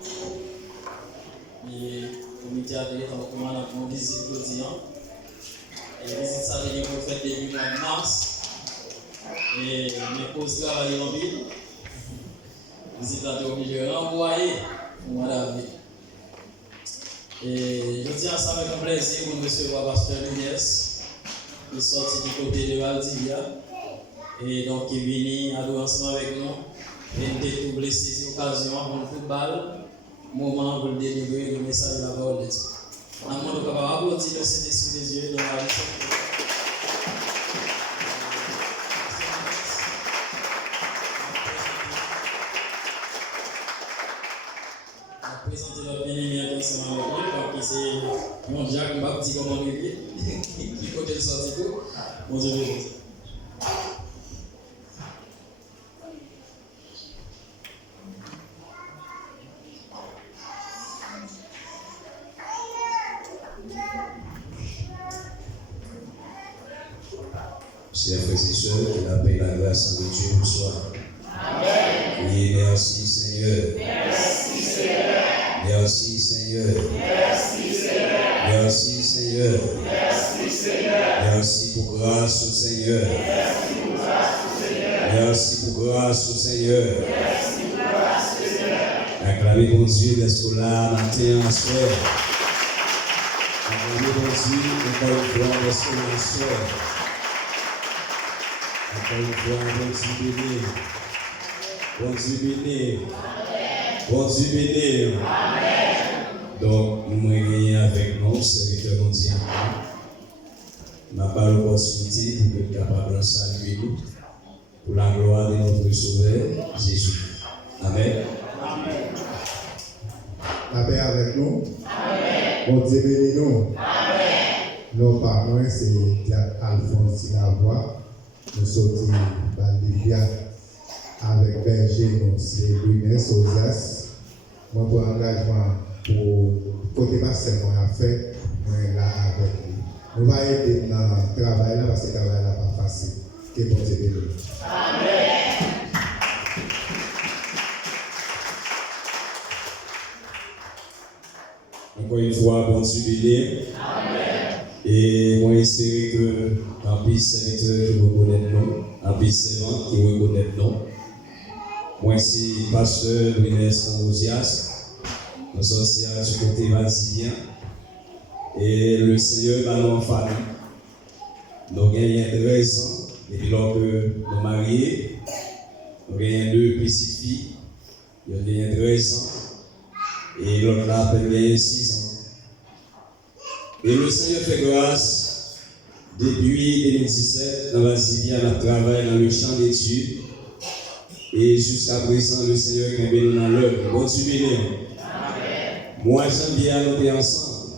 Et le comité a été en commande pour visite aujourd'hui. Et la visite ça a été faite début mois de mars. Et mes causes travaillent en ville. La visite a été obligée de renvoyer au mois d'avril. Et je tiens ça avec un plaisir pour recevoir Pasteur Lunes, qui est sorti du côté de Valdivia. Et donc il est venu adorer ensemble avec nous. Et il était tout blessé ces occasions pour le football. Moment pour le délivrer le message de la parole de Dieu. On a demandé capable d'applaudir le Saint-Esprit de Dieu dans la vie. On va présenter notre bien-aimé ensemble avec lui, parce que c'est mon Jacques, je ne sais pas comment il est, qui côté de sortie tout. Bon Dieu, merci. Chers frères et sœurs, que la paix et la grâce de Dieu vous soient. Amen. Oui, merci Seigneur. Merci Seigneur. Merci Seigneur. Merci Seigneur. Merci Seigneur. Merci Seigneur. Merci pour grâce au Seigneur. Merci pour grâce au Seigneur. Merci pour grâce au Seigneur. Merci pour grâce au Seigneur. Acclamez bon Dieu d'être là matin en soir. Acclamez bon Dieu encore une fois d'être là en soir. Encore une fois, bon Dieu béni. Bon Dieu béni. Bon Dieu béni. Donc, nous réunissons avec nous, serviteurs mondiaux. Nous n'avons pas l'opportunité pour être capable de saluer nous pour la gloire de notre Sauveur, Jésus. Amen. La paix avec nous. Amen. Bon Dieu béni nous. Amen. Nos parents, c'est Diacre Alphonse Lavoie. Nous sortis Valdivia avec Berger, nous c'est Lunes Ozas. Moi, pour engagement, pour côté passé, moi, à fait, moi, là avec lui. Nous allons aider dans le travail là, parce que le travail là n'est pas facile. Que bon Dieu béni. Amen. Encore une fois, bon Dieu béni. Amen. Et moi, j'espère que en plus serviteur qui reconnaît nous, en plus servant qui reconnaît nous. Moi, c'est pasteur Lunes Osias, nous sommes du côté valdivien. Et le Seigneur va nous faire. Nous avons 13 ans, depuis lors que nous sommes mariés, nous avons 2 petites filles, nous avons 13 ans, et l'autre là, il a 6 ans. Et le Seigneur fait grâce, depuis 2017, dans Valdivia, on travaille dans le champ d'études. Et jusqu'à présent, le Seigneur est béni dans l'œuvre. Bon Dieu béni. Moi, j'aime bien nous être ensemble.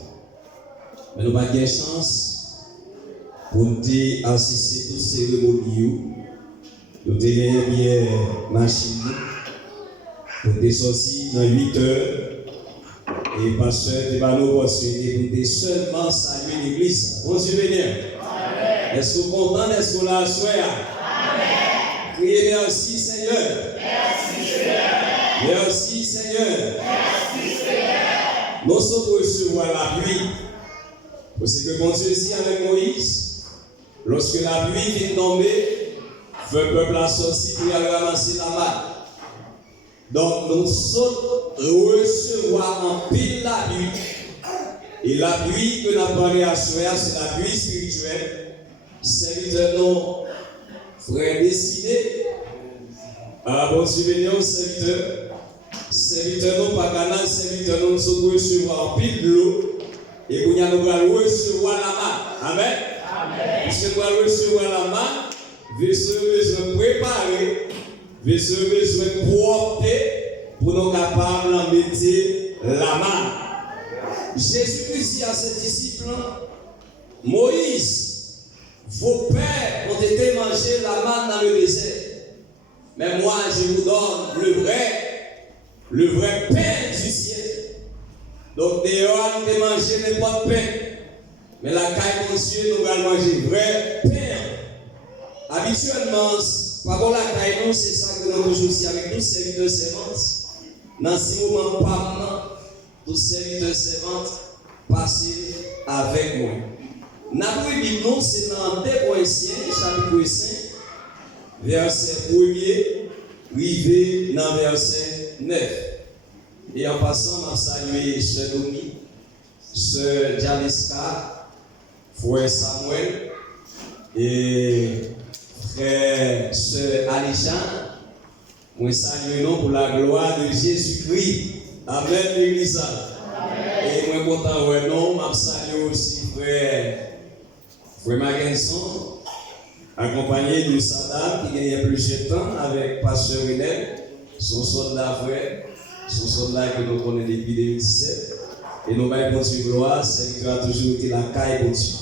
Mais nous n'avons pas de chance pour nous assister à toutes ces cérémonies. Nous avons bien machine pour nous sortir dans 8 heures. Et pasteur, nous avons l'opportunité pour nous seulement saluer l'église. Bon Dieu béni. Est-ce que vous comprenez? Est-ce que vous la souhaitez? Criez merci Seigneur. Merci Seigneur. Merci Seigneur. Merci Seigneur. Nous sommes pour recevoir la pluie. Parce que mon Dieu dit avec Moïse, lorsque la pluie vient tomber, le peuple a sorti pour aller ramasser la main. Donc nous sommes recevoir en pile la pluie. Et la pluie que nous avons parlé à soi, c'est la pluie spirituelle. Serviteur nous, frère décidé, à bon Dieu béni au serviteur. Serviteur nous, pas canal, serviteur nous, nous sommes recevoir en pile de l'eau. Et nous allons recevoir la main. Amen. Puisque nous allons recevoir la main, vaisseau besoin préparer, vaisseau besoin porter pour nous capables de mettre la main. Jésus-Christ dit à ses disciples, Moïse, vos pères ont été manger la manne dans le désert. Mais moi, je vous donne le vrai pain du ciel. Donc, dehors, nous devons manger n'importe pain. Mais la caille de Dieu, nous allons manger vrai pain. Habituellement, par rapport à la caille, c'est ça que nous toujours dit avec nous, serviteurs servantes. dans ce moment, parlant, tous serviteurs servantes, passez avec moi. N'a pris Bible, non, c'est dans 2 Corinthiens, chapitre 5, verset 1er, arrivé dans verset 9. Et en passant, on salue Sœur Domi, Sœur Jaliska, Frère Samuel et Frère Sœur Alisha. Moi salue nous pour la gloire de Jésus-Christ. Amen, l'Église. Et moi content ouais non, je salue aussi Frère Magenson, accompagné de Saddam qui gagne plusieurs temps avec Pasteur Renel, son soldat frère. Son soldat que nous connaissons depuis 2017. Et nous allons continuer gloire, c'est qu'il a toujours été la caille pour Dieu.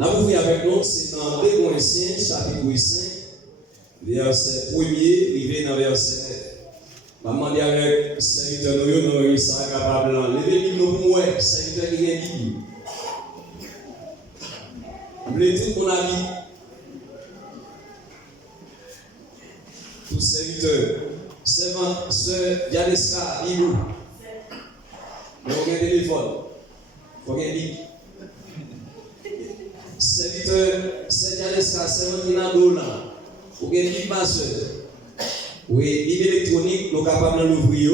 Là, vous voyez avec nous, c'est dans 2 Corinthiens, chapitre 5, verset 1er, arrivé dans verset 9. Je vais demander avec le serviteur, nous sommes capables de lever le pour moi, serviteur qui vient de Bible. Vous voulez tout mon avis? Tout serviteur. Sœur Jaliska, Bible. Il faut un téléphone. Il faut un Bible. Serviteur, Sœur Jaliska, c'est un dollar. Il faut un Bible, ma soeur. Oui, Bible électronique, nous sommes capables de l'ouvrir.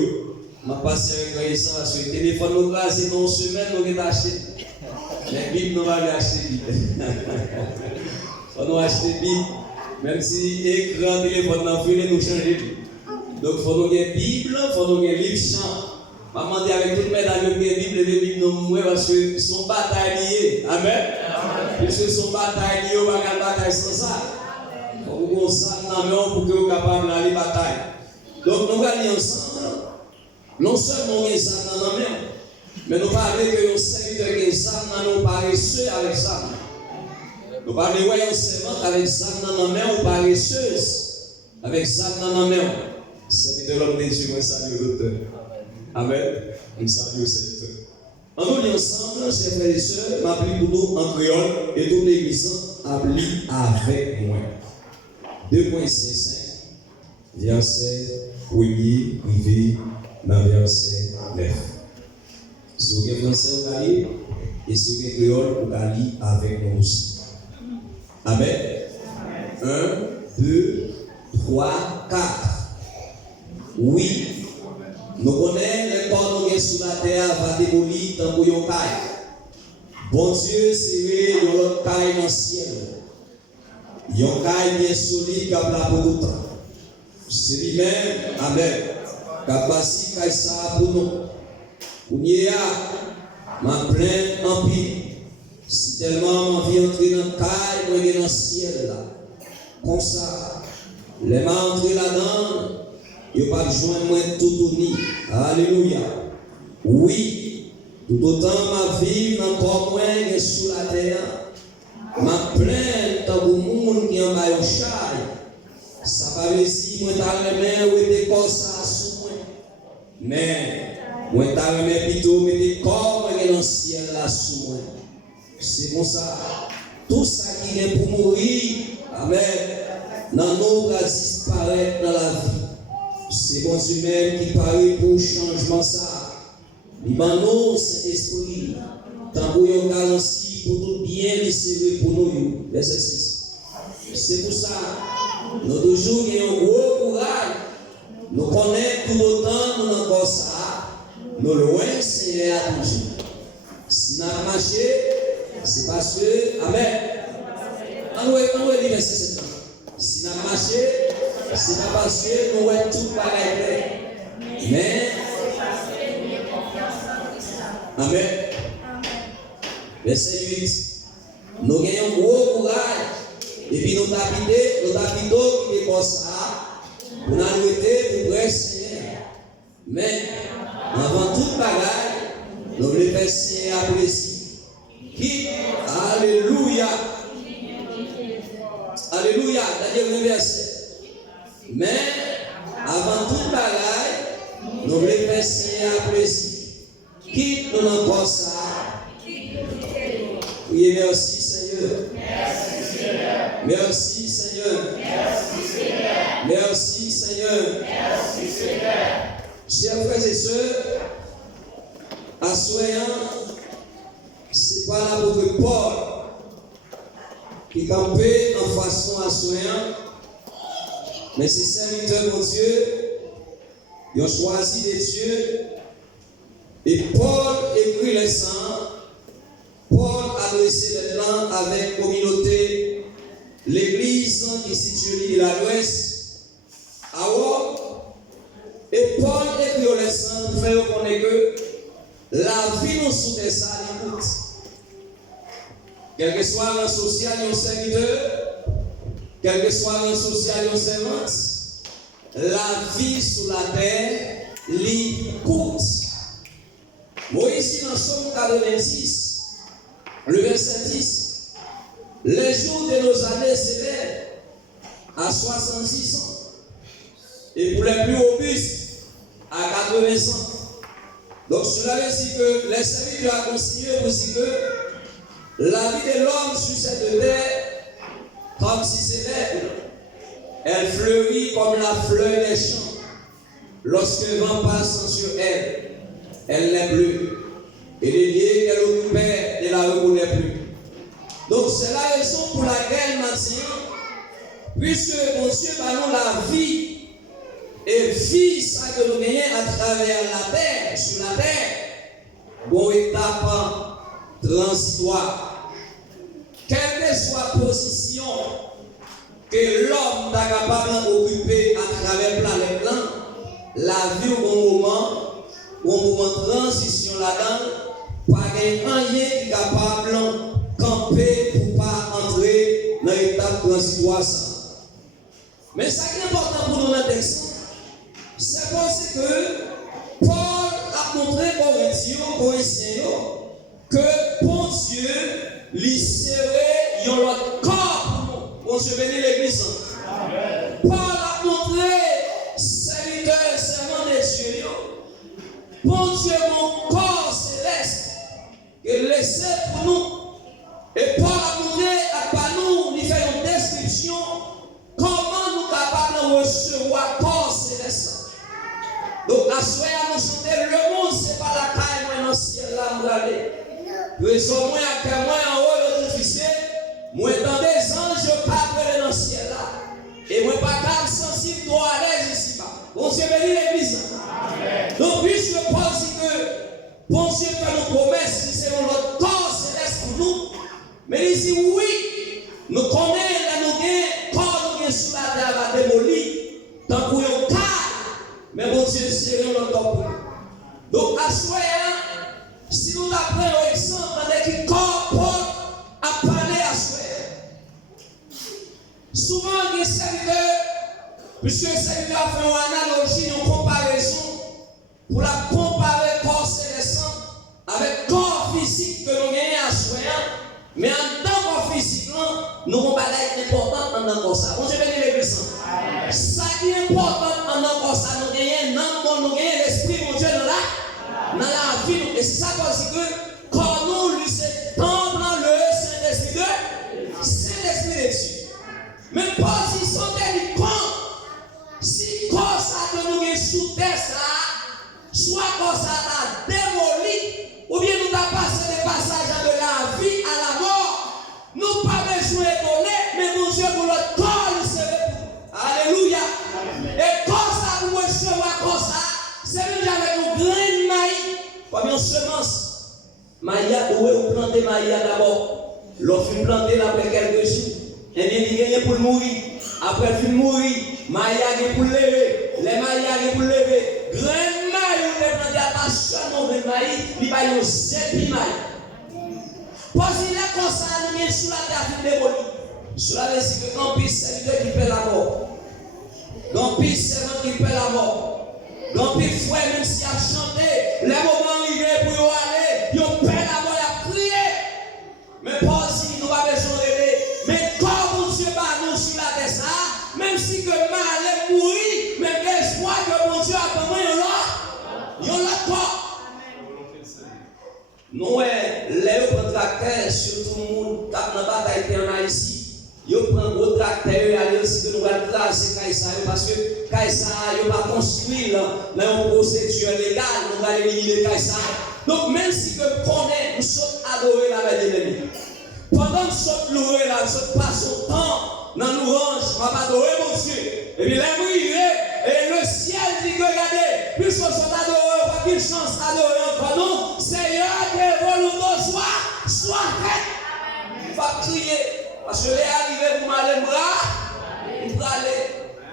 Je vais passer avec ça parce que le téléphone, nous avons dans une semaine, nous avons acheté. Mais Bible, nous allons acheter Bible. On va acheter Bible. Même si l'écran, le téléphone, nous changer. Donc, il faut nous avoir une Bible, il faut nous avoir un livre chant. Je vais demander avec tout le monde d'aller une Bible, les Bibles nous parce que son bataille liée. Amen. Puisque son bataille liée, on va gagner bataille sans ça. Il faut que vous ça pour que vous soyez capable d'aller bataille. Donc, nous allons ensemble. Non seulement les âmes dans la main, mais nous parlons que les serviteurs qui sont nous paresseux avec ça. Nous parlons de les servantes avec ça dans la main ou paresseuses avec ça dans la main. Serviteur l'homme de Dieu, moi salue le docteur. Amen. Nous saluons le serviteur. En nous lit ensemble, chers frères et sœurs, m'appelle pour nous en créole et toute l'église appelle avec moi. 2 Corinthiens 5, verset 1er, privé, dans verset 9. Si vous avez français, vous allez lire, et si vous avez créole, vous allez lire avec nous aussi. Amen. 1, 2, 3, 4. Oui, nous connaissons les corps nous sous la terre va démolir tant pour yon caille. Bon Dieu, c'est l'autre caille dans le ciel. Yon caille bien solide qui a pour tout temps. C'est lui-même, amen. Capacité caille ça pour nous. Pour nous, ma plainte en pile. Si tellement ma vie entrer dans le caille, moi dans le ciel là. Comme ça, les mains entrer là-dedans. Il n'y a pas besoin de moi tout uni. Alléluia. Oui, tout autant ma vie, encore moins que sur la terre, ma plainte pour le monde qui est en bas de chai. Ça va me dire, moi, t'as les mains ou des corps ça sous moi. Mais, moi, t'as les mains plutôt, mais des corps qui sont dans le ciel là sous moi. C'est comme ça. Tout ça qui est pour mourir, amen, dans nous va disparaître dans la vie. C'est bon Dieu même qui paraît pour le changement ça. Libano, Saint-Esprit, tant pour yon garantie pour tout bien laisser pour nous. Verset 6. C'est pour ça, nous toujours avons un gros courage. Nous connaissons tout autant, nous encore ça. Nous loin, Seigneur à toujours. Si nous avons marché, c'est parce que, amen. On va lire verset 7. Si nous avons marché, c'est pas parce que nous avons tout pareil. Mais, amen. Verset 8. Nous gagnons un gros courage. Et puis nous tapons qui est comme ça. Pour nous arrêter pour le Seigneur. Mais, avant toute bagaille, nous voulons faire Seigneur apprécier. Qui, alléluia. Alléluia. D'ailleurs, le verset. Mais, avant toute bagaille, nous voulons faire Seigneur apprécier. Qui nous encore ça? Oui, merci Seigneur. Merci Seigneur. Merci Seigneur. Merci Seigneur. Merci Seigneur. Merci Seigneur. Chers frères et sœurs, assoyant, ce n'est pas l'apôtre Paul qui campait en façon assoyant, mais ces serviteurs de Dieu, ils ont choisi des dieux. Et Paul écrit les saints. Paul adressait les plans avec communauté, l'église qui est située de l'Ouest, à Rome. Et Paul écrit les saints pour faire connaître que la vie nous soutient ça à l'écoute. Quel que soit le social et le serviteur, quel que soit le social et le servante, la vie sur la terre l'écoute. Moïse dans Somme 86, le verset 10, les jours de nos années s'élèvent à 66 ans, et pour les plus robustes, à 80 ans. Donc cela veut dire que les serviteurs ont consigné aussi que la vie de l'homme sur cette terre, comme si c'était elle fleurit comme la fleur des champs. Lorsque le vent passe sur elle, elle n'est plus. Et les liens qu'elle occupait ne la reconnaît plus. Donc c'est la raison pour laquelle maintenant, puisque mon Dieu va nous la vie, et vie ça que nous gagnons à travers la terre, sur la terre, bon étape transitoire. Quelle que soit la position que l'homme est capable d'occuper à travers les plans, la vie au moment de transition là-dedans, pas rien qui est capable de camper pour ne pas entrer dans l'étape transitoire. Mais ce qui est important pour nous dans le texte, c'est parce que Paul a montré aux Corinthiens que bon Dieu lui serrait un autre corps pour nous. Bon Dieu bénit l'église. Paul a montré serviteurs et servants de Dieu. Bon Dieu, mon corps céleste, qu'il laissait pour nous. Et Paul a montré à pas nous, il fait une description, comment nous sommes capables de recevoir corps céleste. Donc, à souhait à nous chanter, le monde, ce n'est pas la caille, moi, dans le ciel, là, vous allez. Raison, moi, à moi, en haut, le officier, moi, dans des anges, je parle dans le ciel, là. Et moi, pas calme, sensible, trop à l'aise ici-bas. Bon Dieu bénit l'église. Donc, puisque Paul dit que bon Dieu fait nos promesses, si c'est notre corps céleste pour nous, mais il dit oui, nous connaissons, nous corps nous sous la terre va démolir, tant pour un cas, mais bon Dieu, c'est notre corps pour nous. Donc, à soi, si nous apprenons l'exemple, avec le corps, Paul a parlé à soi. Souvent, les serviteurs, puisque les serviteurs font une analogie, une comparaison, pour la comparer corps céleste avec corps physique que nous gagnons à soigner, mais en tant que physique, nous avons des importantes en tant que ça. On se bénit l'église. Ça qui est important en tant que ça, nous gagnons l'esprit, mon Dieu, dans la vie. Et c'est ça qu'on dit que quand nous lui c'est temple le Saint-Esprit de Dieu. Mais pas si son délicat, si corps ça que nous gagnons sous terre, soit comme ça a démoli, ou bien nous avons passé des passages de la vie à la mort, nous pas besoin d'étonner, mais mon Dieu pour notre corps, il serait pour. Alléluia. Et comme ça, nous recevons comme ça, c'est même avec une graine de maïs, comme une semence. Maïa, où vous plantez Maïa d'abord, l'offre planter après quelques jours, et bien il gagne pour mourir. Après il mourir, Maïa est pour lever, les Maïa est pour lever. Graine seulement de maïs, il va y avoir 7 maïs. Parce qu'il est comme ça, il est sous la terre de démolie. Cela veut dire que quand il serviteur qui paie la mort, quand il servant qui paie la mort, quand il frère, même s'il a chanté, les moments arrivés pour y aller, il paie la mort, il a crié. Mais pas si nous avons besoin de mais quand mon Dieu bat nous sur la terre, même si que mal est mourir, mais l'espoir que mon Dieu a comment il là. Yon la quoi? Nous, les contracteurs, surtout le monde qui a dans la bataille en Haïti, Yo prend gros tracteur et aller aussi que nous allons tracer Kaisa parce que Kaisa yo pas construit dans une procédure légale, nous allons éliminer Kaisa. Donc même si que connaît nous sommes adorés la belle de l'ennemi. Pendant que nous sommes loués là, nous sommes pas son temps dans l'orange, m'a pas adoré mon Dieu. Et puis là et le ciel dit que regardez, puisque nous sommes adorés, pas qu'une chance adorer encore non, Seigneur que volonté soit faite. Il va crier. Parce que les arrivés pour m'aller il va aller.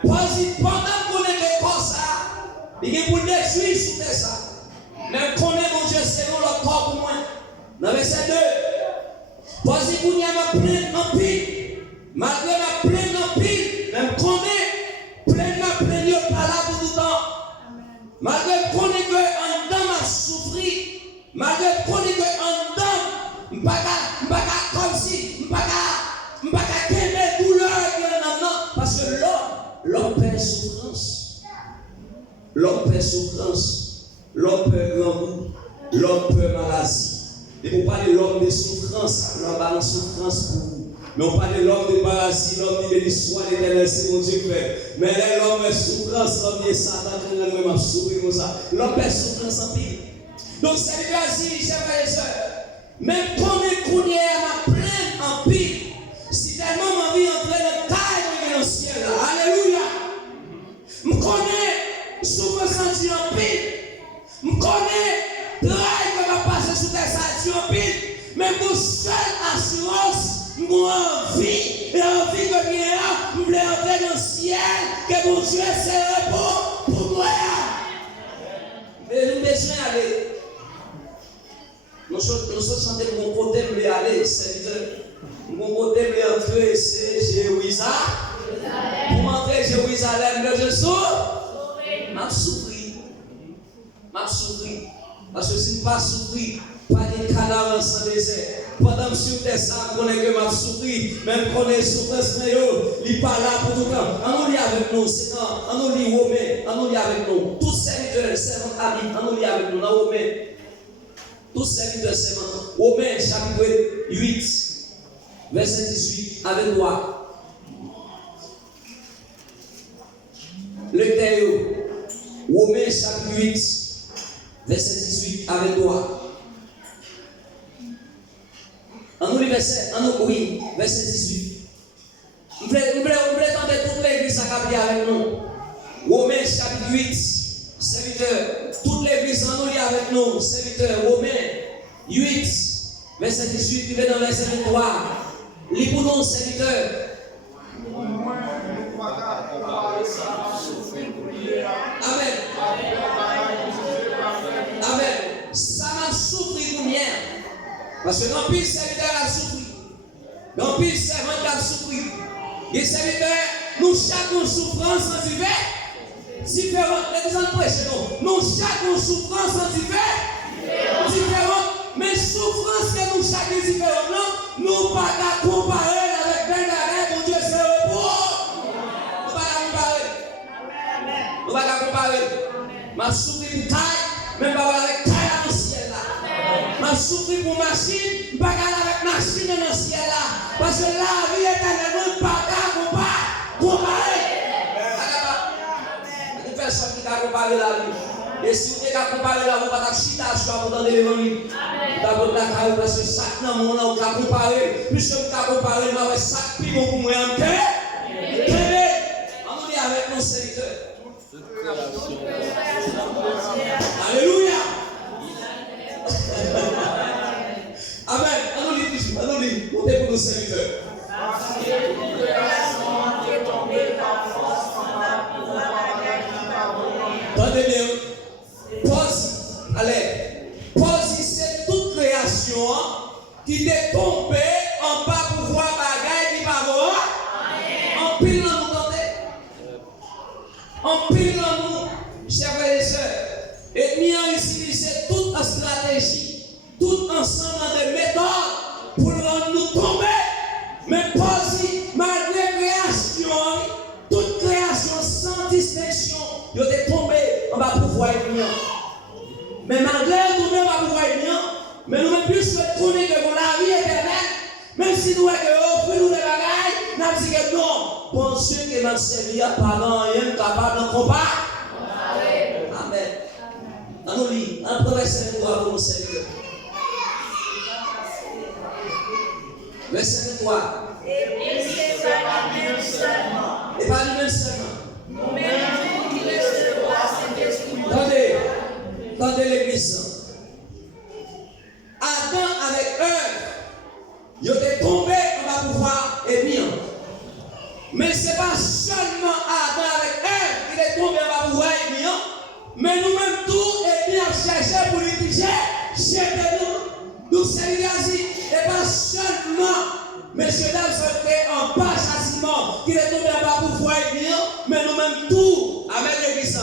Pendant qu'on est comme ça, il y a pour détruire sous ça. Même qu'on est mon Dieu, c'est nous le corps pour moi. Dans le verset 2, parce qu'on y a ma pleine en pile, malgré ma pleine en pile, même qu'on est pleine ma pleine, il pas là pour tout le temps. Malgré qu'on est en dedans m'a souffri, malgré qu'on est en dedans, m'pas comme si, m'pas qu'aimer douleur parce que l'homme perd souffrance. L'homme perd souffrance. L'homme perd grand goût. L'homme perd maladie. Et pour parler de l'homme de souffrance, l'homme a une souffrance pour vous. Mais on parle de l'homme de maladie, l'homme qui bénit soit l'éternel, c'est mon Dieu qui fait. Mais l'homme est souffrance, l'homme est Satan, qui m'a souffert comme ça. L'homme perd souffrance en pile. Donc, c'est le chers frères et sœurs. Même quand on est à ma pleine en pile, si tellement envie d'entrer dans le taille dans le ciel, alléluia. Je connais souffrance senti en pile. Je connais travail que va passer sous tes senti en pile. Mais pour seule assurance, j'ai envie, et envie que je voulais entrer dans le ciel, que mon Dieu c'est pour moi. Et nous besoin d'aller. Nous sommes chantés de mon côté, nous voulons aller, serviteur. Mon côté, je entrer, c'est Jérusalem. Pour entrer Jérusalem, je souffre. M'a souffri. Parce que si je ne pas souffrir, pas de cadavre sans désert. Pendant que sur tes sacs, on est que m'a souffri. Même qu'on est souffrance, il n'est pas là pour tout le temps. On nous lit avec nous, c'est quand on nous lit Romain, on nous lit avec nous. Tous serviteurs, servants, amis, on nous lit avec nous dans Romain. Tous serviteurs, servants. Romain, chapitre 8. Verset 18, avec moi. Le Théo, Romains chapitre 8, verset 18, avec toi. Verset 18. Vous voulez tenter toute l'église à capter avec nous. Romains chapitre 8, serviteur. Toute l'église en nous lit avec nous, serviteur. Romains 8, verset 18, puis dans verset 23. Lis pour nous, serviteur. Amen. Amen. Ça m'a souffert pour rien. Parce que dans pile serviteur a souffert. Dans pile servant a souffert. Et serviteur, nous chaque souffrance en différente. Les gens prêchent nous chaque souffrance en différente. Mais souffrance que nous chaque différente, nous pas qu'à comparer avec ben d'arrêt, mon Dieu, c'est repos. Nous pas qu'à comparer. Nous pas qu'à comparer. Ma souffrir pour taille, même pas avec taille dans le ciel là. Ma souffrir pour machine, pas qu'à avec machine dans le ciel là. Parce que la vie est tellement pas qu'à comparer. Il y a personne qui a comparé la vie. Et si vous avez comparé la vie, vous n'avez pas chita sur la montagne de l'évangile. Vous avez la carrière parce que chaque nom, on a comparé. Puisque vous avez comparé, vous avez chaque piment pour moi en paix. On dit avec nos serviteurs. Alléluia. Amen. On dit, comptez pour nos serviteurs. Attendez bien. Pause, c'est toute création qui est tombée en bas pour voir bagaille qui va voir. En pile dans nous, attendez. En pile dans nous, chers frères et sœurs. Et nous avons utilisé toute la stratégie, tout ensemble de méthodes pour nous tomber. Mais pause, malgré création, toute création sans distinction, ils est tombé en bas pour voir bien. Mais malgré tout, nous va pouvoir être bien, mais nous ne plus tourner que pour la vie éternelle, même si nous avons offert nous des bagailles, nous n'a dit que non, bon Dieu qui m'a servi à pas rien capable de combattre. Amen. On lit, on prend verset 3 pour nous servir. Verset 3. Et c'est pas lui-même seulement. Et pas lui-même seulement. Nous-mêmes, nous qui recevoir cet esprit. Attendez l'église. Adam avec Ève, ils étaient tombés dans le pouvoir et bien. Mais ce n'est pas seulement Adam avec Ève qui est tombé dans le pouvoir et bien, mais nous-mêmes tous et bien chercher pour l'utiliser chez nous. Nous c'est l'Asie. Et pas seulement messieurs dames sont en bas châtiment qui est tombé dans le pouvoir et bien, mais nous-mêmes tous avec l'église.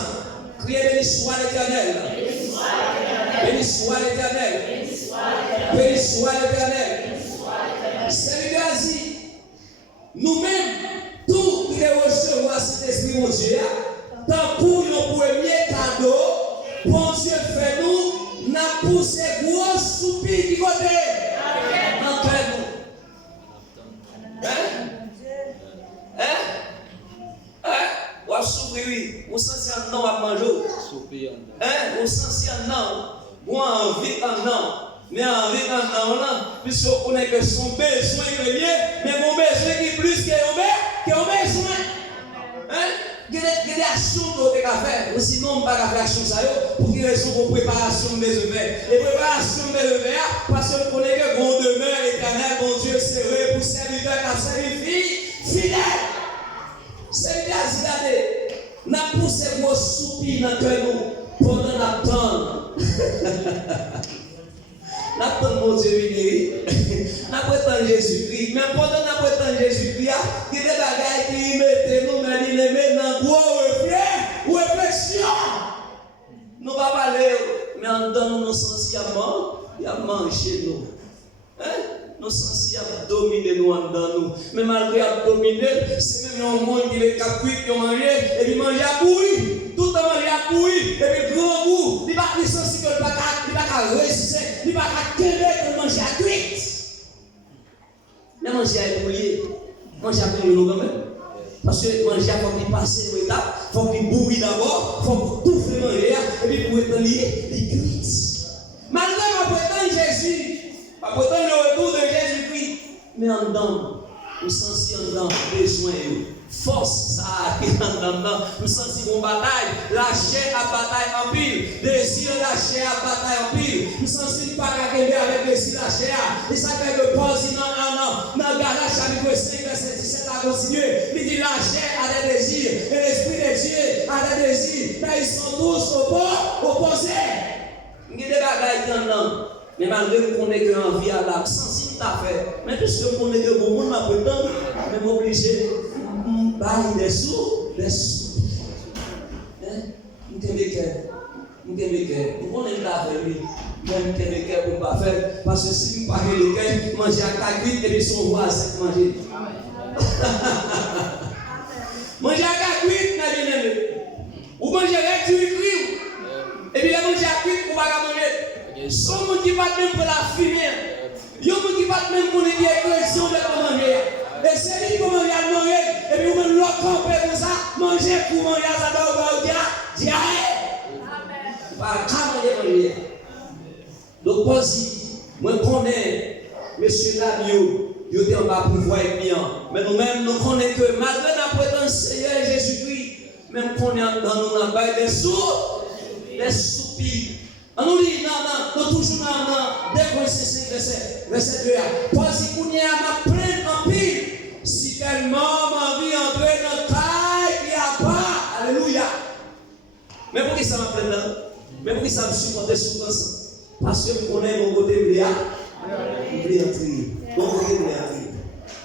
Criez béni soit l'Éternel. Béni soit l'Éternel. Béni soit l'Éternel. C'est l'Asie. Nous-mêmes, tout qui est recevoir cet esprit, mon Dieu, tant pour nos premiers cadeaux, bon Dieu fait nous, n'a poussé gros soupir qui côté. Dans quel nous? Ou à souffrir, oui. Ou sentir un non à manger. Ou sentir un non. Ou envie un non. Mais envie un non, puisque on connaît que son besoin est lié, mais mon besoin est plus que mon besoin. Il y a des actions que tu as faire. Sinon, on ne peut pas faire action ça pour qu'il y ait une préparation de besoin. Et préparation de besoin, parce qu'on connaît que bon demeure éternel, bon Dieu, c'est vrai pour serviteur qui a servi fidèle. C'est bien dit, n'a poussé vos soupirs dans le cœur pendant l'attente. L'attente, mon Dieu, n'a pas tant Jésus-Christ. Mais pendant n'a pas tant Jésus-Christ, il y a des bagages qui mettent nous, mais ils les mettent dans le gros réflexion. Nous ne pas parler, mais en donnant nos sens, il y a mangé nous. Nos sens a dominé nous en dedans nous. Mais malgré a dominé, c'est même un monde qui est capable de manger et puis manger à bouillir. Tout le temps manger à bouillir et puis grand goût. Il va pas sentir que il va pas résister, il va pas quérir de manger à cuite. Mais manger à bouillir, manger à bouillir nous quand même. Parce que manger à faut qu'il passe une étape, faut qu'il bouille d'abord, faut qu'il tout fait manger et puis pour être lié, il cuite. Malgré ma prétendance Jésus. Pourtant, le retour de Jésus-Christ, mais en dedans, nous sentons en dedans besoin, force, ça qui est en dedans, nous sentons une bataille, la chair à bataille en pile, désir la chair à bataille en pile, nous sentons pas qu'à avec le désir la chair, et ça fait que Paul dit dans Galates chapitre 5, verset 17 à continuer, il dit la chair a des désirs, et l'esprit de Dieu a des désirs, mais ils sont tous opposés. Il y a des bagailles en dedans. Mais malgré qu'on ait que envie à l'âme, sensible à faire. Mais puisque qu'on ait que bon monde m'a prétendre, même obligé de bailler des sous. Nous sommes des cœurs. Nous connaissons la famille. Même que les cœurs pour ne pas faire. Parce que si nous parlons de cœur, manger à cacuite et puis son voisin manger. Manger à cacuite, n'a bien aimé. Ou manger avec du cuit. Et puis la manger à cuite pour ne pas manger. Son monde qui va même pour la fumier. Yon monde qui va même pour les directions de manger. Et c'est lui qui va manger à manger. Et puis vous même l'autre campé comme ça, manger pour manger ça doit diarrhée. Amen. Pas manger. Donc voici, moi connais monsieur Labio, il était en bas pour voir bien. Mais nous-mêmes nous connaissons que malgré la prétendance Seigneur Jésus-Christ, même qu'on est dans nous bas des soupirs. On nous dit, non, toujours dans 2 Corinthiens 5, verset 2. Parce que nous avons plein en pile. Si tellement ma vie entrer dans le taille, il n'y a pas. Alléluia. Mais pour qui ça m'a plein là? Mais pour qui ça me supporte sur ça? Parce que nous connaissons mon côté bléa. Mon côté bléa.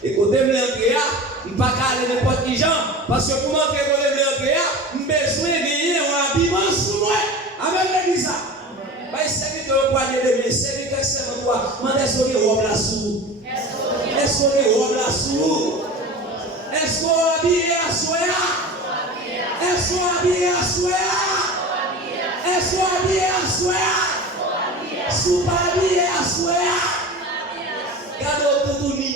Et côté bléa, je ne peux pas aller n'importe qui gens. Parce que pour m'entrer côté bléa, je besoin de gagner un habillement sous moi. Amen, l'église. Mais c'est que le poignet de bien, c'est que c'est mon toi. Est-ce qu'on est robe là sous? Est-ce qu'on est robe là sous? Est-ce qu'on est habillé à soya? Est-ce qu'on est habillé à soya? Est-ce qu'on est habillé à soya? Sous pas habillé à soya? Gardez tout ni.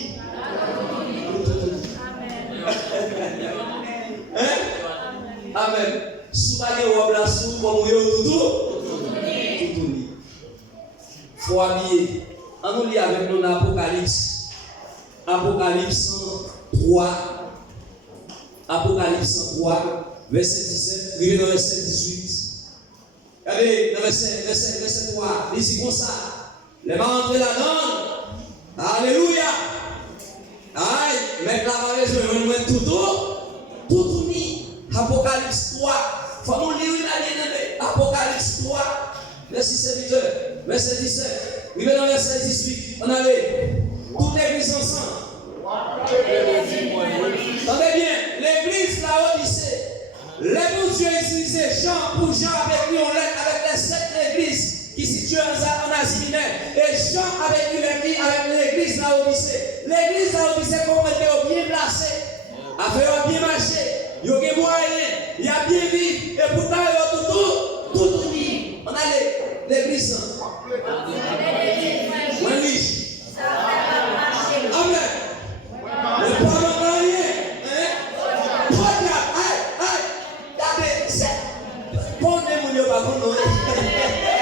Amen. Si vous avez un robe sous, comme vous avez tout. Faut habiller. On nous lit avec nous dans Apocalypse. Apocalypse 3. Apocalypse 3, verset 17, arrivé dans verset 18. Regardez, dans verset 3, il dit comme ça. Les mains rentrent là-dedans. Alléluia. Aïe, mettre la valise, je vais mettre tout mis. Apocalypse 3. Faut nous lire la Apocalypse 3, verset 17, verset 17. Arrivé dans verset 18. On allait. Toute l'église ensemble. Entendez bien, l'église Laodicée, les bons Dieu utilisé Jean pour Jean avec lui avec les 7 églises qui situent en Asie mineure. Et Jean avec lui avec l'église Laodicée. L'église Laodicée, comment elle est bien placée, a bien marché, il y a bien moyen, il y a bien vivre, et pourtant il y a tout uni. On a l'église. Amen. Le parlement n'a rien.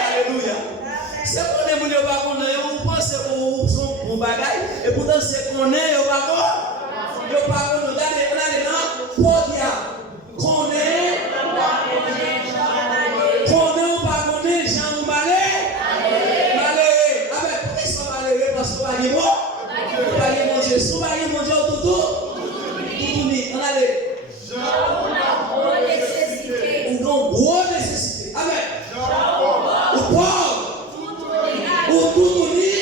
Alléluia. C'est qu'on est pas qu'on est, on pense qu'on bagaille, et pourtant c'est qu'on est, on va pas qu'on est, qu'on est, Jean Malé. Avec qui sont malheureux parce qu'on va dire mon Dieu, si on va dire mon Dieu, tout, on a les. Ou donc, gros nécessité. Amen. Ou pauvre. Ou tout uni.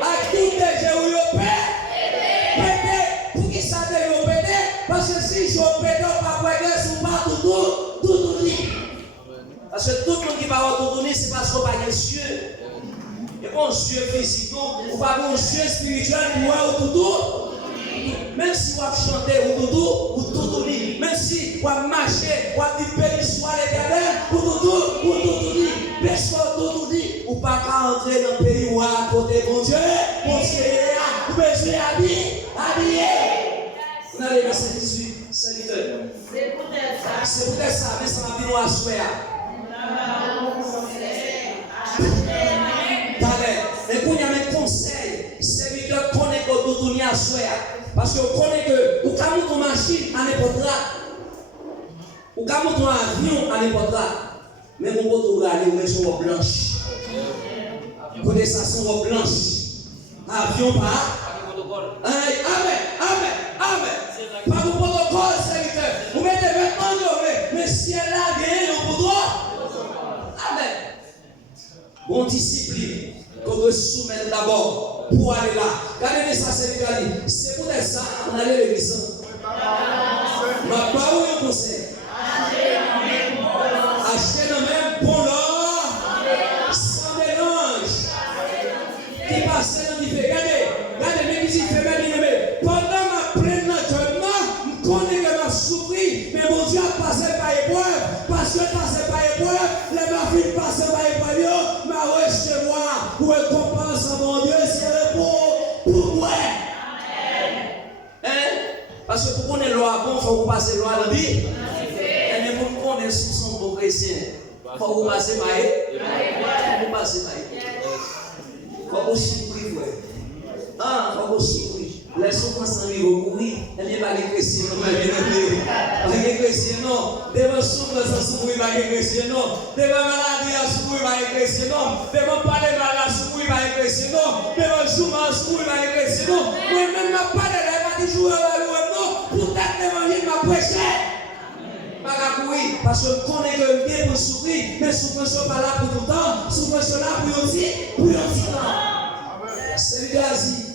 À qui déjà où vous pété. Pour qui ça vous pété? Parce que si je pété, on va péter sur pas tout uni. Parce que tout le monde qui va tout uni, c'est parce qu'on va gagner cieux. Et bon, cieux physique, ou pas bon cieux spirituel, ou tout. Même si vous chantez ou tout, même si vous marchez, vous dites béni soit l'Éternel, ou tout, personne tout, ou pas qu'à entrer dans le pays où à côté mon Dieu, vous besoin habillé. Vous allez verset 18, serviteur. C'est peut-être ça, mais ça m'a dit nous à souhait. Et pour y avoir un conseil, serviteur connaît que tout à souhait. Parce que vous connaissez que vous avez une machine à n'importe là. Vous avez un avion à n'importe là. Mais vous pouvez regarder, vous mettez sur vos blanches. Vous connaissez ça sur vos blanches. Avion pas. Amen. Pas de protocole, serviteur. Vous mettez vêtements, mais si elle a gagné, vous pouvez. Amen. Bon discipline. Qu'on doit soumettre d'abord pour aller là. Regardez ça, c'est pour ça qu'on allait à l'église. Ma parole est un conseil. Achetez dans même bon l'or, sans mélange. Qui passe dans l'hiver. Regardez, l'église fait bien. Pendant ma pleine naturellement, je connais que ma souffrir, mais mon Dieu a passé par épreuve. Parce que passé par épreuve, les ma fille passent par épreuve, ma recevoir. Où elle compense à mon Dieu, c'est pour moi. Parce que pour qu'on ait loi bon, il faut qu'on passe loi dans la vie. Et pour qu'on ait sous son bon chrétien, il faut qu'on passe par il faut qu'on passe par il faut qu'on souffrir, frère. Il faut qu'on souffrir. Les souffrances en niveau courir, il n'y a pas de chrétien, non, pas de chrétien, non. Devant souffrance en souffrir, pas de chrétien, non. Devant maladie en souffrir, pas de chrétien, non. Devant parler mal en souffrir, pas de chrétien, non. Devant chômage en souffrir, pas de chrétien, non. Moi-même, je parle de la vie du jour à l'heure, non. Peut-être l'évangile m'a prêché. Pas qu'à courir, parce que je connais que je viens pour souffrir, mais souffrance n'est pas là pour tout le temps, souffrance est là pour un petit temps. C'est l'Asie.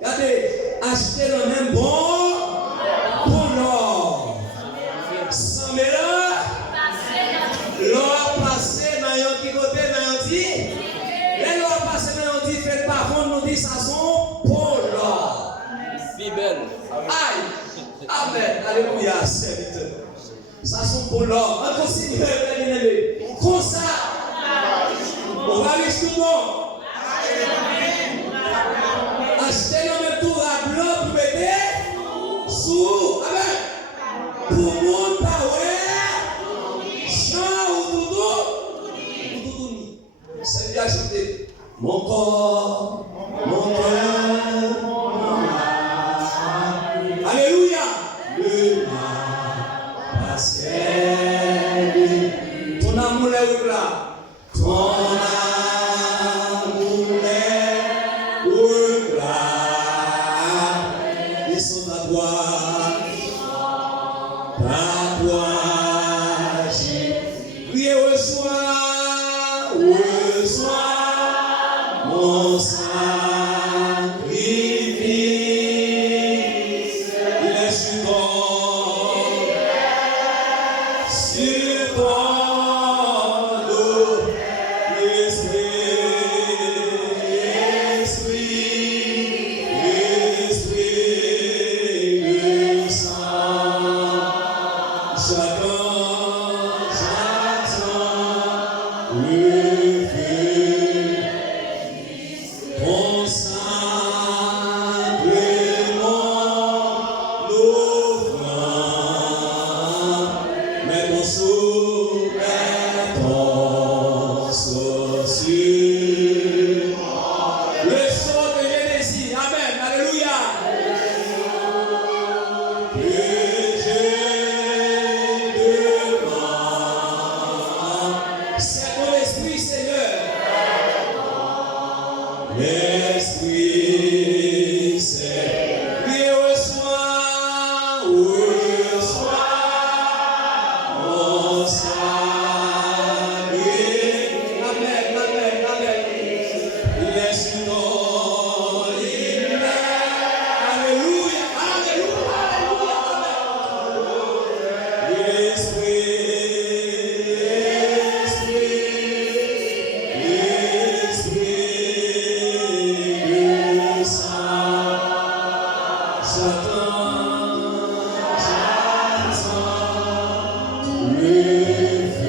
Regardez, achetez le même bon l'or. Sans mélange, l'or passé dans un petit côté, dans un petit. Les l'or passé dans un petit, faites par contre, nous dit ça sont pour l'or. Bible. Aïe. Amen. Alléluia, serviteur. Ça sont pour l'or. On continue, bien-aimé. Comme ça, on va aller tout le monde. Achetez dans le tour à blanc pour mettre sous. Amen. Pour mon power. C'est bien chanté. Mon corps, mon cœur, mon âme. Alléluia. Le parce que ton amour est là. Ton amour est là. Ils sont à toi. À toi. Priez reçois mon sacrifice. Il est sur ton dos, l'esprit, le sang. J'attends le feu, ton simplement l'offrande, mais ton sceau sur le sceau de Génésis. Amen. Alléluia. Que je demande, c'est ton esprit, Seigneur. L'esprit, c'est lui reçoit mon salut. Amen, amen, amen. Il est sur ton lit. Alléluia, alléluia, alléluia. L'esprit, le sang. J'attends le feu.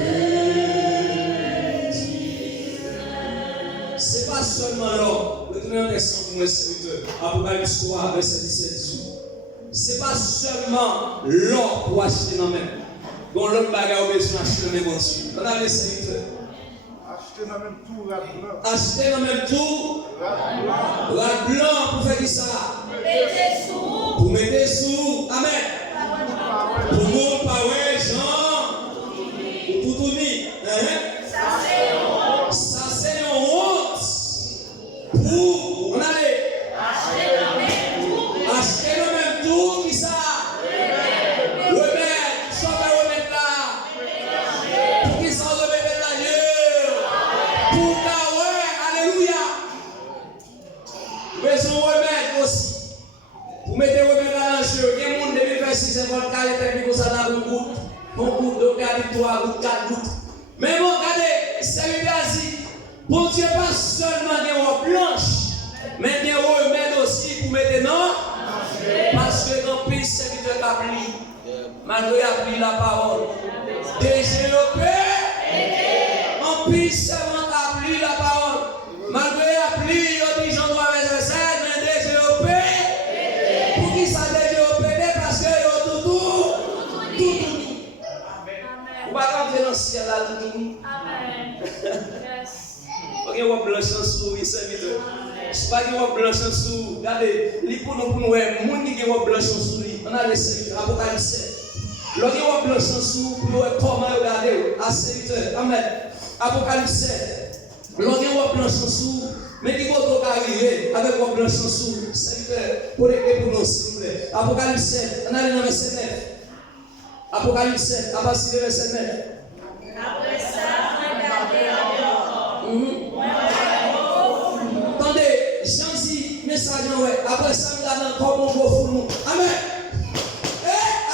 C'est pas seulement l'homme. Retournez en question pour mes serviteurs. Apocalypse 3, verset 17. C'est pas seulement l'or pour acheter dans même. Bon, l'autre bagarre au besoin d'acheter dans même aussi. On a les serviteurs. Acheter dans même tout la blanc. Acheter dans même tout. La blanc pour faire qui ça? Pour mettre sous. Amen. Pour nous, power, Jean. Pour tout mis. Ça c'est une honte. Pour, on allait. Acheter dans même tout, qui ça? Remettre, soit pas remettre là. Pour qui ça remettre là, Dieu? Pour Kawe, alléluia. Besoin remettre aussi. Vous mettez remettre là dans le jeu. Il y a un monde de 2026, c'est votre carré technique, ça n'a pas de goutte. Bon goutte, 2 gouttes, 3 gouttes, 4 gouttes. Mais bon, regardez, c'est une basique. Bon Dieu, pas seulement des robes blanches, mais des remèdes aussi pour mettre non. Parce que dans le pays, c'est que tu as appris. Malgré appris la parole. Développé. En pays, c'est appris la parole. Malgré appris, il y a des gens qui doivent être sains, mais développé. Pour qui ça développé? Parce que il y a tout. Vous ne pouvez pas rentrer dans le ciel là, tout. Ok, on va blanchir sous les serviteurs. Je ne sais pas qui va blanchir sous. Regardez, les pour nous, les gens qui vont blanchir sous lui. On a les serviteurs, Apocalypse 7. L'autre qui va blanchir sous, pour nous, comment regarder, à serviteurs. Amen. Apocalypse 7. L'autre qui va blanchir sous, mais qui va arriver avec va blanchir sous, serviteurs, pour l'écrire pour nous, s'il vous plaît. Apocalypse 7, on a le verset 9. Apocalypse 7, à partir du verset 9. Après ça, regardez encore. Attendez, Jean dit, message, après ça, nous regardons encore mon beau fou. Amen.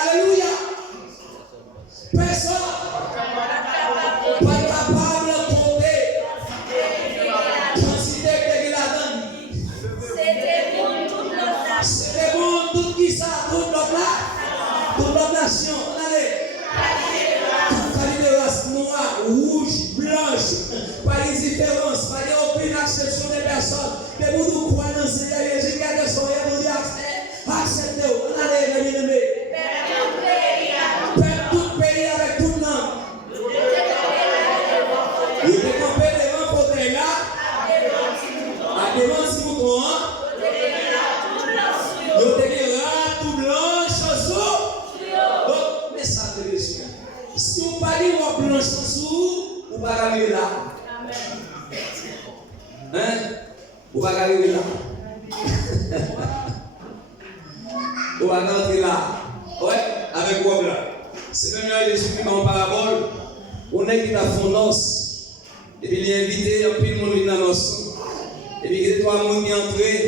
Alléluia. Personne pas capable de compter. Quantité que la donne. C'était pour toute notre nation. C'était bon, tout qui ça, toute notre nation. Allez. Qualité de race noire, rouge, blanche, pas de différence, pas d'aucune exception de personnes. Que vous nous croyez dans le Seigneur Jésus, quel que soit, vous dites acceptez-vous. Allez, les bien-aimés. Faites tout pays avec toute langue. Vous êtes campé devant côté là. Hein? Vous ne pouvez pas arriver là. Vous ne pouvez pas rentrer là. Ouais, avec quoi là? C'est même là, Jésus-Christ en parabole. On est qui a fait noce. Et puis il est invité, et puis le monde vient dans noce. Et puis il y a 3 personnes qui sont entrés.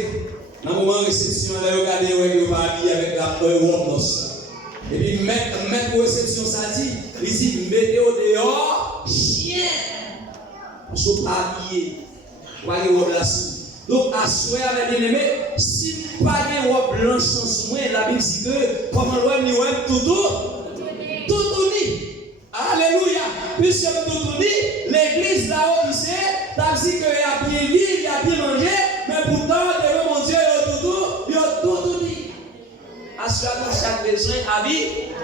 Dans le moment de réception, là, ils regardent, ils vont habiller avec la robe noce. Et puis mettre pour réception, ça dit, il dit, mettez au dehors, chien. Parce qu'on pas habillé. Pas de robe là-dessous. Donc, à souhait avec bien aimé, si pas de robe blanche sans soin, la Bible dit que, comment l'homme n'y a tout uni. Alléluia. Puisque tout uni, l'église là-haut, tu sais, t'as dit qu'il y a bien vivre, il y a bien manger, mais pourtant, devant mon Dieu, il y a tout uni. Assurez chaque besoin, habillé.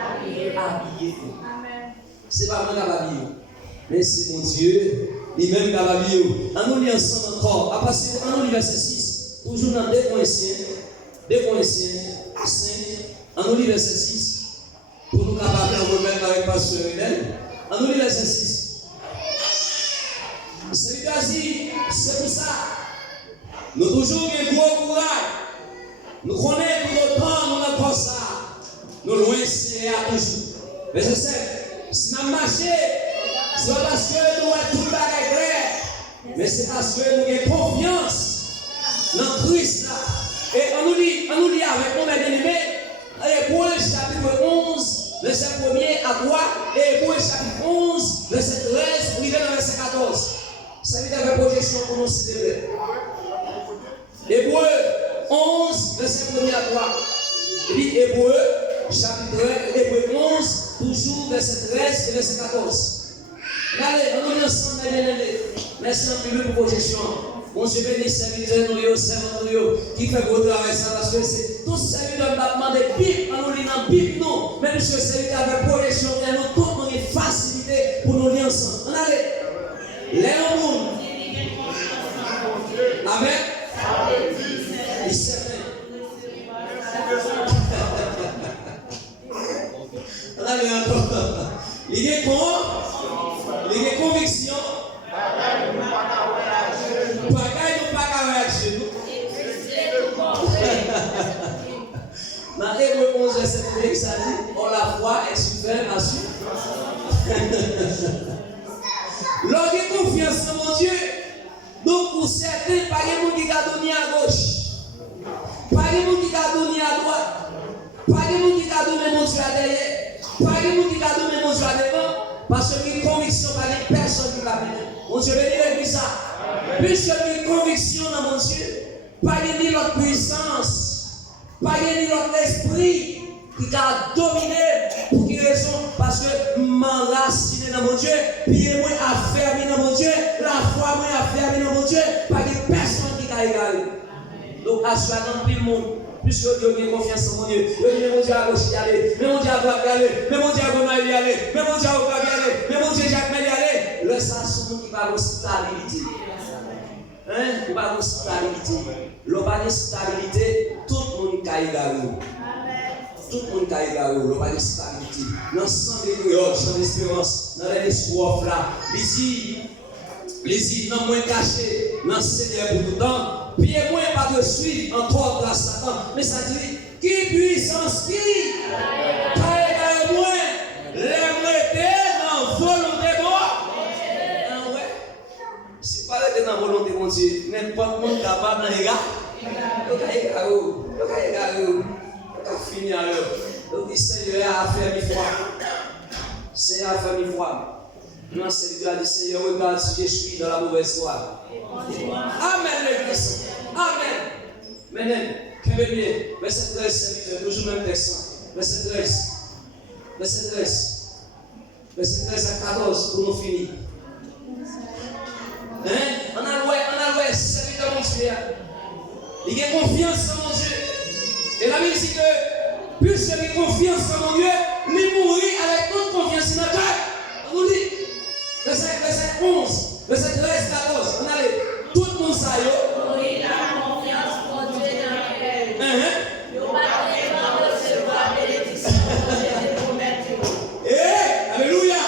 C'est pas moi qui va habiller, mais c'est mon Dieu. Lui-même qui va habiller. On nous lit ensemble encore. À partir de nous lit verset 6. Toujours dans 2 Corinthiens 5. On nous lit verset 6. Pour nous capables de remettre avec Pasteur Hélène. On nous lit verset 6. C'est pour ça. Nous toujours un gros courage. Nous connaissons tout le temps, nous n'avons pas ça. Nous loin c'est à toujours. Verset 7. Si nous marchons, c'est pas parce que nous avons tout le bagage clair, mais c'est parce que nous avons confiance dans Christ là. Et on nous lit avec nous, mes bien-aimés, Hébreux chapitre 11, verset 1er à 3, et Hébreux chapitre 11, verset 13, arrivé dans verset 14. Ça veut dire avec projection pour nous célébrer. Hébreux 11, verset 1er à 3. Et puis Hébreux chapitre 11, toujours verset 13 et verset 14. Regardez, on est ensemble, mes bien-aimés. Merci en plus pour projection. Mon Dieu bénisse serviteurs, nous, servants, qui fait votre travail, ça, parce que c'est tout serviteur battement de Bible, on nous lit dans la Bible, non. Même si le serviteur avec projection, nous tous, on a une facilité pour nous lire ensemble. On allait. Les hommes. Amen. Il s'est on allait encore. Il y a conviction. Dans Hébreux 11, verset 1, ça dit, oh la foi est suffisante à suivre. Lorsque confiance en mon Dieu, donc pour certains, pas de monde qui a donné à gauche, pas de monde qui a donné à droite, pas de monde qui a donné mon Dieu à derrière, pas de monde qui a donné mon Dieu à devant, parce que une conviction, pas de personne qui l'a donné. Mon Dieu bénit l'église ça. Puisque une conviction dans mon Dieu, pas de notre puissance, pas de notre esprit qui a dominé. Pour quelle raison? Parce que m'enraciner dans mon Dieu, puis moi affermi dans mon Dieu, la foi moi affermi dans mon Dieu, pas de personne qui a égalé. Donc, assurez dans tout le monde. Puisque Dieu a confiance en mon Dieu. Mais mon Dieu à gauche y aller, mais mon Dieu à droite y aller, mais mon Dieu à gauche y aller, mais mon Dieu à droite y aller, mais mon Dieu Jacques y aller. Le ça, c'est qui va avoir stabilité. Hein? Il va avoir stabilité. Le pas de stabilité, tout le monde a égaré. Tout le monde a égaré. Le pas de stabilité. L'ensemble des créoles, sans espérance, dans les soifs là, les non moins cachés, dans le Seigneur pour tout le temps. Puis moins pas de suite encore grâce à Satan. Mais ça dit, qui puissance qui? Car moins, l'aimerait dans volonté bon. Ah ouais. Si pas être dans volonté bon Dieu, n'importe monde capable dans les gars. Fini à l'heure. Donc il Seigneur a fait mi foi. Seigneur a fait mi foi. Non, c'est le dit Seigneur, regarde si je suis dans la mauvaise voie. Amen, l'église. Amen. Maintenant, qu'est-ce que bien? Verset 13, toujours même texte. Verset 13. Verset 13. Verset 13 à 14, pour nous finir. Hein? On a loué, serviteur mon Dieu. Il a confiance en mon Dieu. Et la Bible dit que, puisqu'il a confiance en mon Dieu, il mourit avec toute confiance dans notre cœur. On nous dit. Verset 11, verset 13, 14. On a tout le monde ça y est. La confiance pour Dieu dans elle. Nous pas recevoir bénédiction de promettre. Alléluia.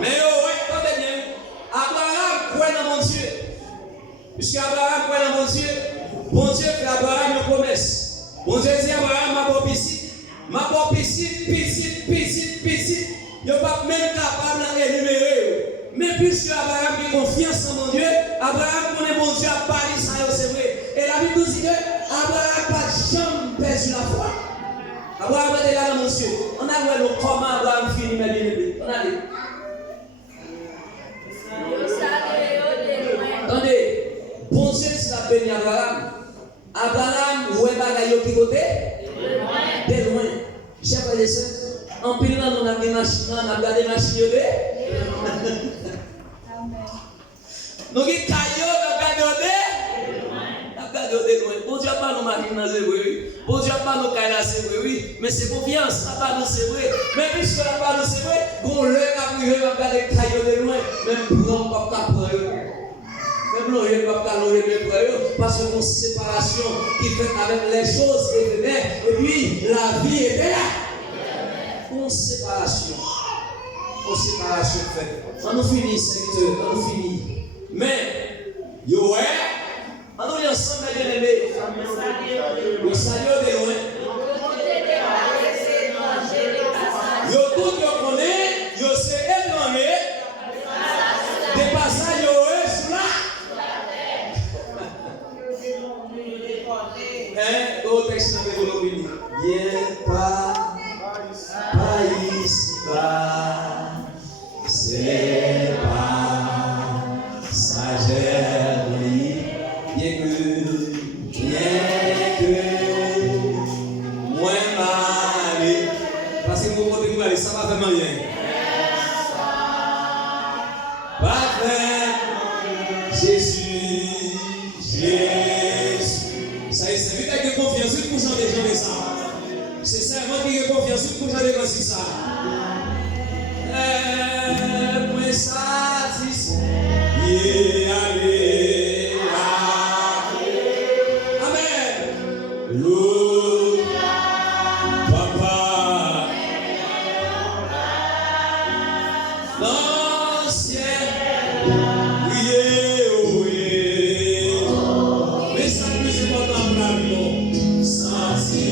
Mais Puisque Abraham croit dans mon Dieu, bon Dieu fait Abraham une promesse. Bon Dieu dit Abraham, ma bonne piscine, petite. Il n'est pas même capable d'énumérer. Mais puisque Abraham a confiance en mon Dieu, Abraham connaît mon Dieu à Paris, ça c'est vrai. Et la Bible nous dit que Abraham n'a jamais perdu la foi. Abraham est là dans mon Dieu. On a vu comment Abraham finit, mes bien-aimés. On a dit. Attendez, bon Dieu, c'est la béni Abraham. Abraham, où est bagaille qui côté? De loin. Chers frères et sœurs, en pile, on a des machines, on a regardé des machines. Nous avons des cailloux, on a regardé de loin. Bon Dieu, pas nous machines, c'est vrai. Bon Dieu, pas nous cailloux, c'est vrai, oui. Mais c'est confiance, ça pas nous, c'est vrai. Mais puisque ça pas nous, c'est vrai, bon, le gars, on a regardé des cailloux de loin. Même blanc, pas capable. Même l'on n'est pas caloré, parce que une séparation qui fait avec les choses éternelles, et puis la vie éternelle. Une séparation faite. On nous finit, serviteur, on nous finit. Mais, yo, ouais, on nous dit ensemble, bien aimé. Le salut de loin. Yo, tout yo connaît, yo c'est éloigné. Des passages, yo, ouais, sous là. Au texte de l'économie, viens pas ici-bas, c'est pas sagère, bien que moi m'aller, parce que vous comptez que ça va vraiment bien. Pas faire Jésus. Ça y est, c'est vite avec confiance pour changer ça. C'est seulement qui a confiance pour changer comme ça. Moi satisfait, allez, amen. Loup, papa, dans le ciel, oui. Mais ça plus important pour la vie, sentir.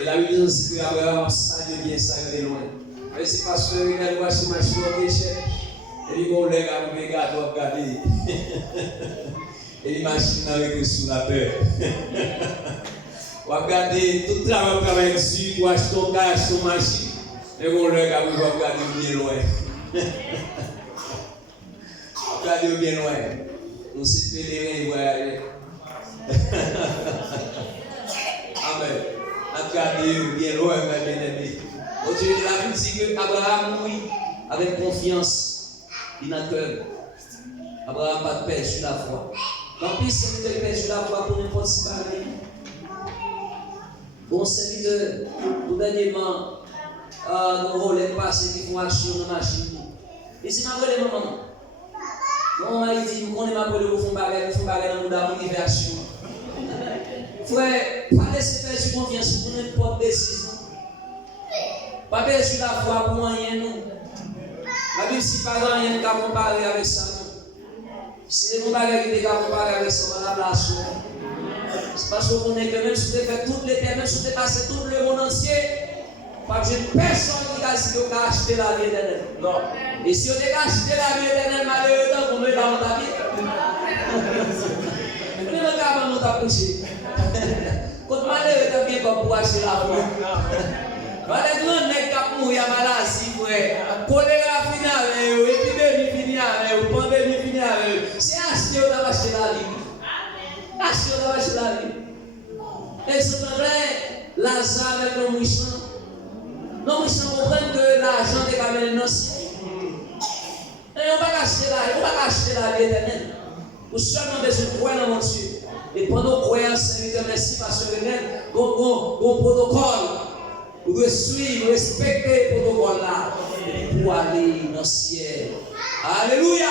Et la Bible dit que Abraham salué bien, salué de loin. Mais c'est parce qu'il a le voici ma chou au déchet. Et il va le regarder. Et l'imagine avec sous la peur. On va regarder tout le travail qu'on a dessus, on va acheter ton gage, ton machine. Et on va regarder bien loin. Regardez bien loin. Nous sommes pèlerins et voyageurs. Amen. Regardez bien loin, mes bien-aimés. Aujourd'hui, la Bible dit que Abraham mourit avec confiance. Il n'a cœur. Abraham n'a pas perdu la foi. Tant pis, c'est que tu as perdu la foi pour n'importe ce pareil. Bon serviteur, tout dernièrement, nous relèvons pas ceux qui font action dans la machine. Et c'est ma vraie maman. Mon mari dit, nous connaissons ma vraie, nous faisons bagarre dans le monde qui fait action. Frère, pas laisser faire sur confiance pour n'importe décision. Pas perdre la foi pour rien, nous. La Bible, si pas rien, nous ne comparer avec ça. Si les comparer qui ne comparer avec ça, on va la place. Parce qu'on connaît que même si tu fait toutes les terres, même si tu passé tout le monde entier, pas que personne qui a dit qu'il a acheté la vie éternelle. Non. Et si on a acheté la vie éternelle, malheureusement, on met dans ta vie. On est dans ta prêché. Quand malheureux, tu as bien pour acheter la vie. Les grands nègres qui mourent à maladie, choléra fini avec eux, épidémie fini avec eux, pandémie fini avec eux. C'est acheter ou d'acheter la vie. Acheter ou d'acheter la vie. Et cependant, Lazare avec nos méchants. Nos méchants comprennent que l'argent est quand même nocif. Et on va acheter la vie éternelle. Ou seulement besoin de croire dans mon Dieu. Et pendant qu'on croit en Seigneur, merci parce que bon protocole. Vous devez suivre, respecter le protocole là pour aller dans le ciel. Alléluia.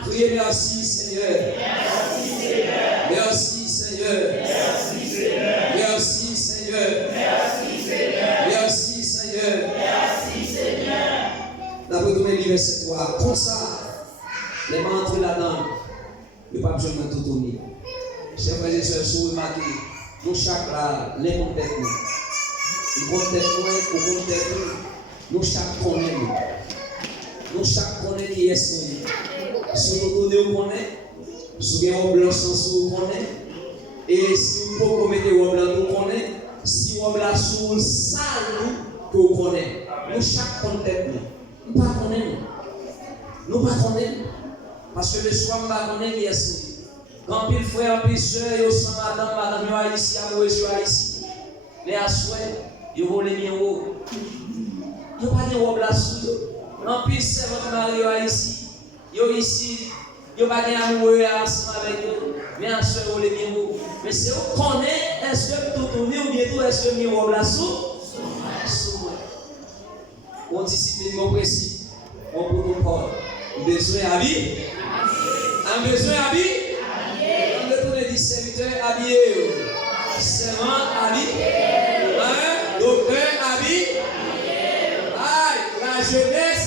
Priez merci Seigneur. Merci Seigneur. Merci Seigneur. Merci Seigneur. Merci Seigneur. Merci Seigneur. Merci Seigneur. Merci Seigneur. D'après tout le verset 3, comme ça, les mains entrent là-dedans. Le pape Jean tout tourné. Chers frères et sœurs, si vous remarquez, nous chaque là, les mondes tête nous. Nous chaque connaît nous chaque connaît qui est son. Si vous connaissez, vous connaissez. Si vous avez un blanc sans vous connaissez. Et si vous pouvez mettre un blanc, vous connaissez. Si vous avez un sous le sale, vous connaissez. Nous chaque connaît nous. Nous ne connaissons pas. Nous ne connaissons pas. Parce que le soir, nous ne connaissons qui est son. Quand il frère, puis soeur, ils sont madame, ils sont ici, ils sont ici. Les assois. Ils vont les miens haut. Ils n'ont pas de robe là-dessous. En plus, c'est votre mari ici. Ils ici. Ils n'ont pas d'amour ensemble avec eux. Mais en soi, ils vont les miens haut. Mais si on connaît, est-ce que tout tourne ou bien tout, est-ce que miens robe là-dessous? On discipline, on précis. On protocole. Besoin d'habiller. Un besoin d'habiller. On retourne les serviteurs habillés. Servant habillé. Docteur habillé. La jeunesse